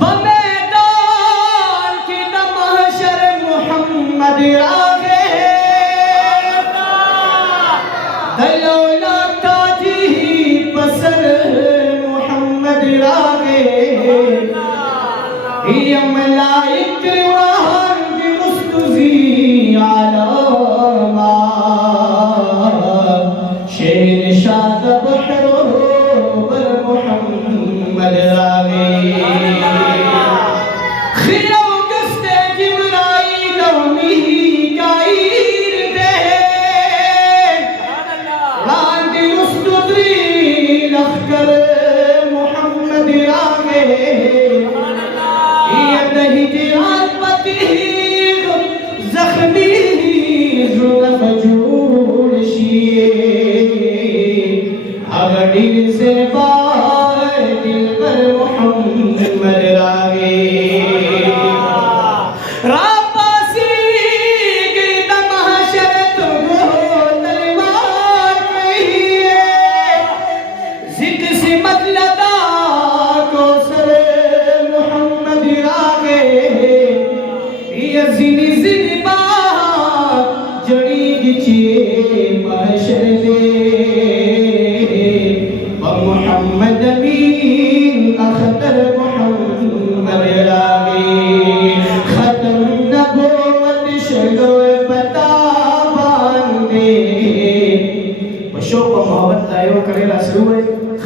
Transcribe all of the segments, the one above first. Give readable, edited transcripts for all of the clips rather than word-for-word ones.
बमेदान की महशर मोहम्मद आगे दलौला ताजी बसर मोहम्मद आगे ये मलाइक वहां की मुस्तुजी आलमा शेर शाद बहरो बर मोहम्मद आगे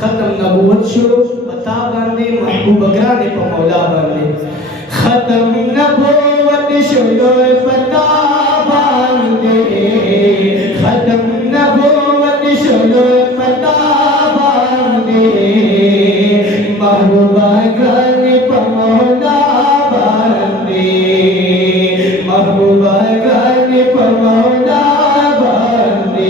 खत्म नबूवत शुरू बता बंदे महबूब अगराने पर मौला बंदे खत्म नबूवत शुरू बता बंदे खत्म नबूवत शुरू बता बंदे महबूब अगराने पर मौला बंदे महबूब अगराने पर मौला बंदे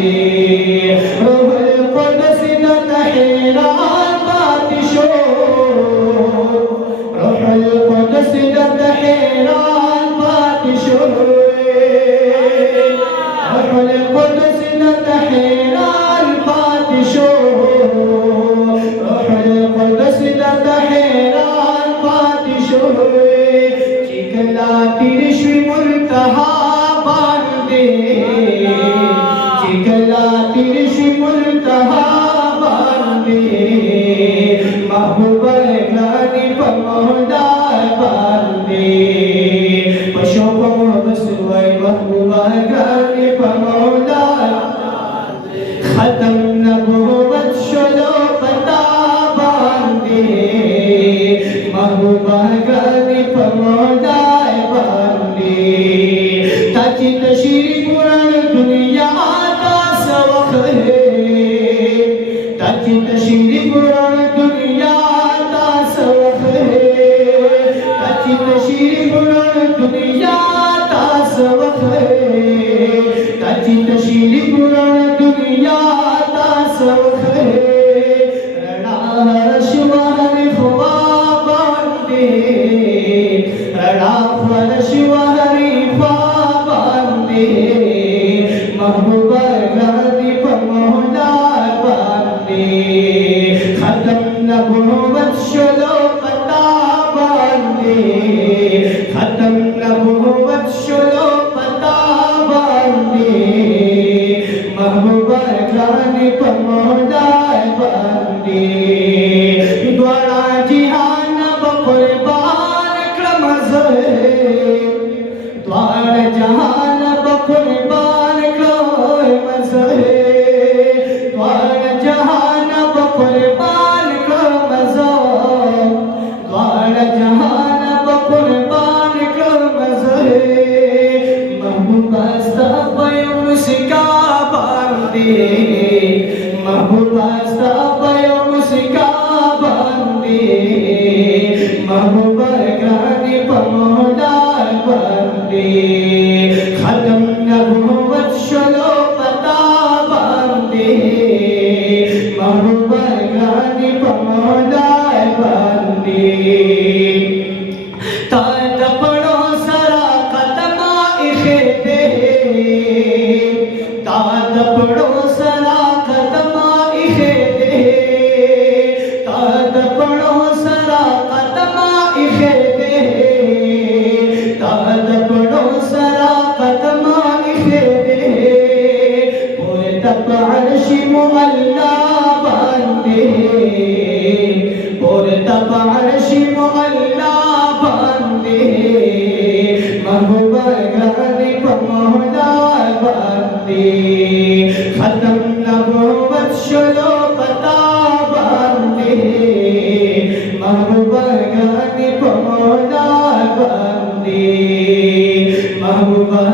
खेदे ताद पड़ो सरा कदमाई खेदे पूरे तक अर्श मुअल्ला बंदे पूरे तक अर्श मुअल्ला बंदे महबूबा गाने पमौला बंदे खत्म नबूवत शुरू पता बंदे महबूबा गाने पमौला बंदे महबूबा